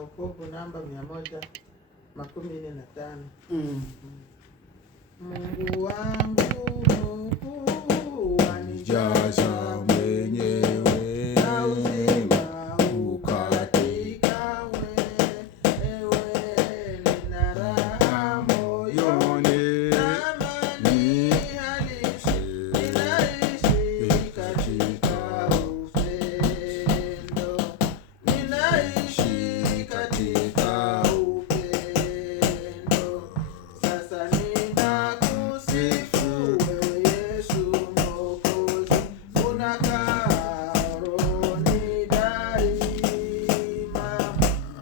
wokovu namba 145. Mungu wangu mkuu wanijaza mwenyewe na uzima ukatika wewe, nina raha moyoni na amani halisi, ninaishi katika upendo, ninaishi katika upendo. Sasa ninakusifu wewe Yesu Mwokozi, unakaa rohoni daima,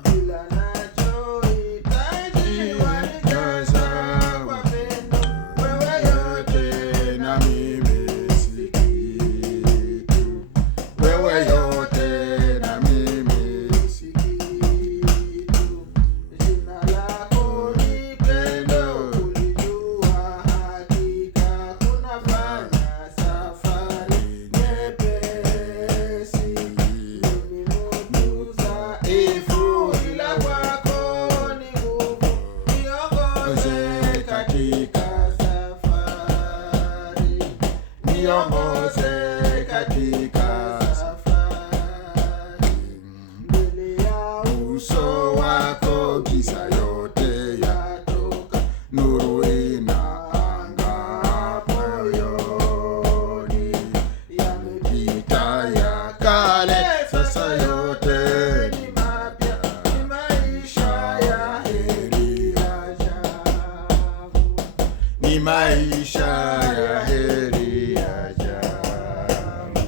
kila nachohitaji wanijaza kwa pendo, wewe yote na mimi si kitu, wewe yote na mimi si kitu. Jina lako ni pendo, kulijua hakika kunafanya safari nyepesi. Mimi mtu dhaifu, ila kwako ni nguvu, niongoze katika safari, niongoze katika safari. Mbele ya uso wako giza yote yatoka, nuru inaangaa moyoni. Yamepita ya kale, sasa yote ni mapya, ni maisha ya heri ajabu, ni maisha ya heri ajabu.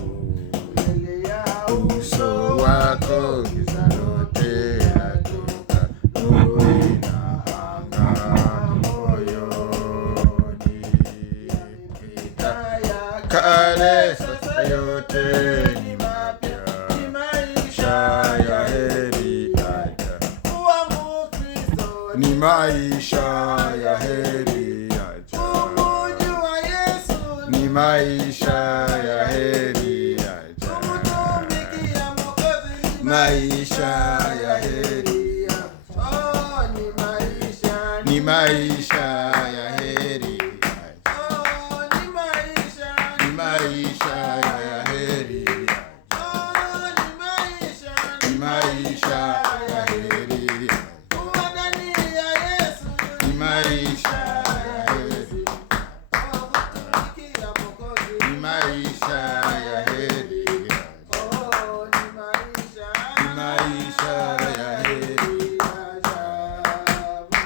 Mbele ya uso wako giza yote yatoka, nuru inaangaa moyoni. Yamepita ya kale, sasa yote ni mapya, ni maisha ya heri ajabu. Kuwa Mkristo ni maisha ya heri ajabu, kumjua Yesu ni maisha ya heri ajabu, kumtumikia Mwokozi ni maisha ya heri ajabu. Oh, ni maisha ya heri ajabu. Oh, ni maisha ya heri ajabu. Oh, ni maisha ya heri ajabu. Kuwa ndani ya Yesu ni maisha ya heri. Oh, kutumikia Mwokozi ni maisha ya heri. Oh, ni maisha ya heri ajabu.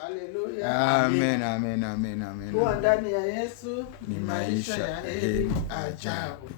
Haleluya. Amen, amen, amen, amen. Kuwa ndani ya Yesu Ni maisha ya heri ajabu. ajabu.